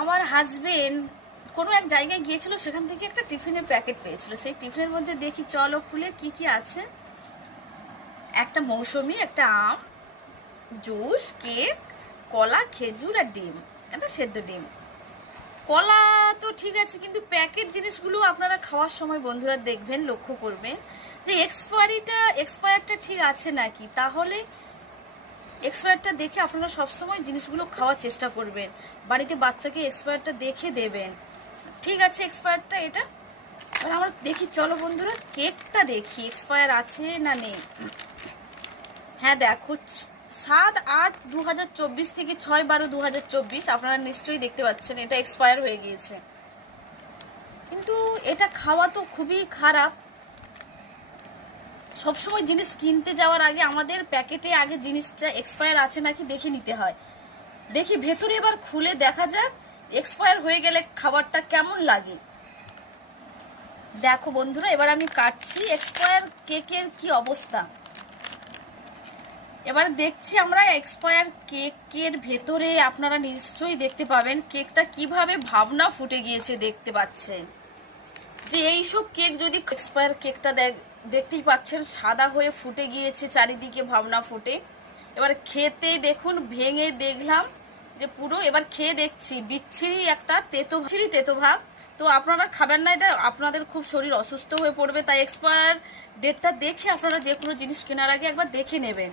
আমার হাজবেন্ড কোনো এক জায়গায় গিয়েছিল, সেখান থেকে একটা টিফিনের প্যাকেট পেয়েছিল। সেই টিফিনের মধ্যে দেখি চলো খুলে কি কি আছে। একটা মৌসুমী, একটা আম, জুস, কেক, কলা, খেজুর আর ডিম, একটা সেদ্ধ ডিম। কলা তো ঠিক আছে, কিন্তু প্যাকেট জিনিসগুলো আপনারা খাওয়ার সময় বন্ধুরা দেখবেন, লক্ষ্য করবেন যে এক্সপায়ারটা ঠিক আছে নাকি। তাহলে এক্সপায়ারটা দেখে আপনারা সবসময় জিনিসগুলো খাওয়ার চেষ্টা করবেন। বাড়িতে বাচ্চাকে এক্সপায়ারটা দেখে দেবেন। ঠিক আছে, এক্সপায়ারটা এটা। এবার আমরা দেখি, চলো বন্ধুরা কেকটা দেখি এক্সপায়ার আছে না নেই। হ্যাঁ দেখো, 7/8/2024 থেকে 6/12/2024, আপনারা নিশ্চয়ই দেখতে পাচ্ছেন এটা এক্সপায়ার হয়ে গিয়েছে। কিন্তু এটা খাওয়া তো খুবই খারাপ। সবসময় জিনিস কিনতে যাওয়ার আগে আমাদের প্যাকেটে আগে জিনিসটা এক্সপায়ার আছে নাকি দেখে নিতে হয়। দেখি ভেতরে এবার খুলে দেখা যাক এক্সপায়ার হয়ে গেলে খাবারটা কেমন লাগে। দেখো বন্ধুরা, এবার আমি কাটছি এক্সপায়ার কেকের কি অবস্থা। এবার দেখছি আমরা এক্সপায়ার কেকের ভেতরে, আপনারা নিশ্চয়ই দেখতে পাবেন কেকটা কিভাবে ভাবনা ফুটে গিয়েছে। দেখতে পাচ্ছেন যে এইসব কেক যদি এক্সপায়ার কেকটা দেখতেই পাচ্ছেন সাদা হয়ে ফুটে গিয়েছে, চারিদিকে ভাবনা ফুটে। এবার খেতে দেখুন, ভেঙে দেখলাম যে পুরো, এবার খেয়ে দেখছি বিচ্ছিরি একটা তেতো ভাব। তো আপনারা খাবেন না, এটা আপনাদের খুব শরীর অসুস্থ হয়ে পড়বে। তাই এক্সপায়ার ডেটটা দেখে আপনারা যে কোনো জিনিস কেনার আগে একবার দেখে নেবেন।